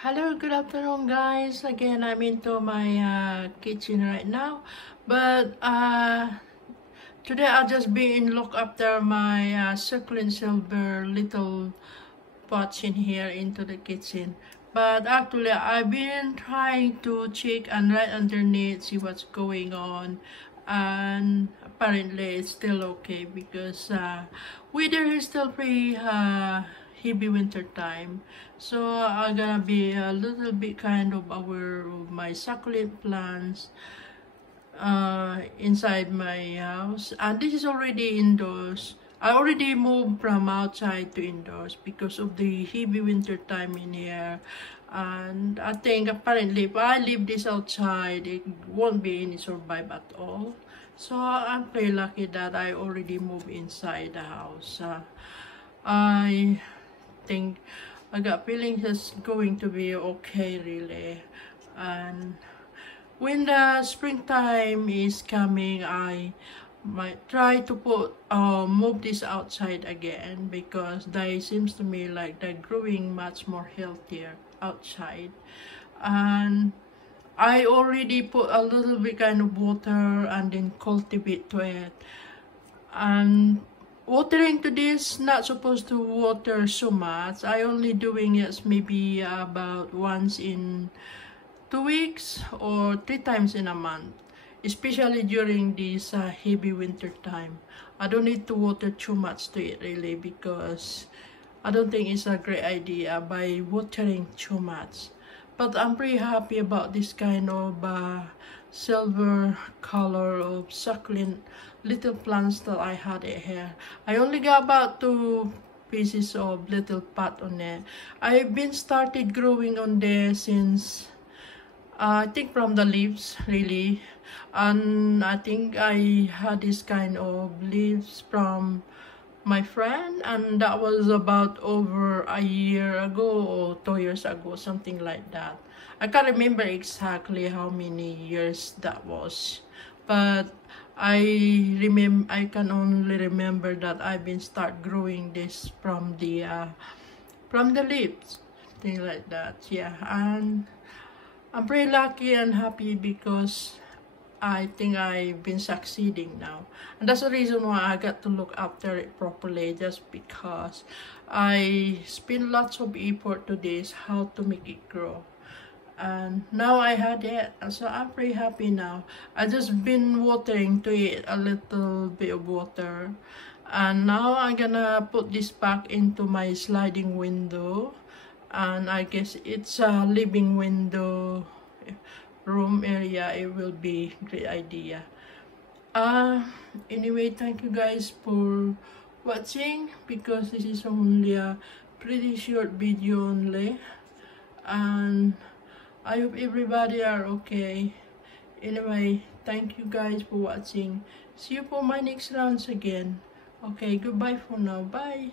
Hello, good afternoon, guys. Again, I'm into my kitchen right now, but today I'll just be in look after my succulent silver little pots in here into the kitchen. But actually, I've been trying to check and right underneath, see what's going on, and apparently it's still okay because weather is still pretty heavy winter time. So I'm gonna be a little bit kind of aware of my succulent plants inside my house, and this is already indoors. I already moved from outside to indoors because of the heavy winter time in here, and I think apparently if I leave this outside it won't be any survive at all. So I'm pretty lucky that I already moved inside the house. I think I got feeling it's going to be okay really, and when the springtime is coming, I might try to move this outside again because they seems to me like they're growing much more healthier outside. And I already put a little bit kind of water and then cultivate to it. And watering to this, not supposed to water so much. I only doing it maybe about once in 2 weeks or 3 times in a month, especially during this heavy winter time. I don't need to water too much to it really because I don't think it's a great idea by watering too much. But I'm pretty happy about this kind of silver color of succulent little plants that I had it here. I only got about 2 pieces of little pot on it. I've been started growing on there since I think from the leaves really, and I think I had this kind of leaves from my friend, and that was about over a year ago or 2 years ago, something like that. I can't remember exactly how many years that was, but I can only remember that I've been start growing this from the leaves, thing like that. Yeah, and I'm pretty lucky and happy because I think I've been succeeding now. And that's the reason why I got to look after it properly, just because I spend lots of effort to this, how to make it grow. And now I had it, so I'm pretty happy now. I just been watering to it a little bit of water. And now I'm gonna put this back into my sliding window. And I guess it's a living window room area. It will be a great idea. Anyway, thank you guys for watching because this is only a pretty short video only, and I hope everybody are okay. Anyway, thank you guys for watching. See you for my next rounds again. Okay, goodbye for now. Bye.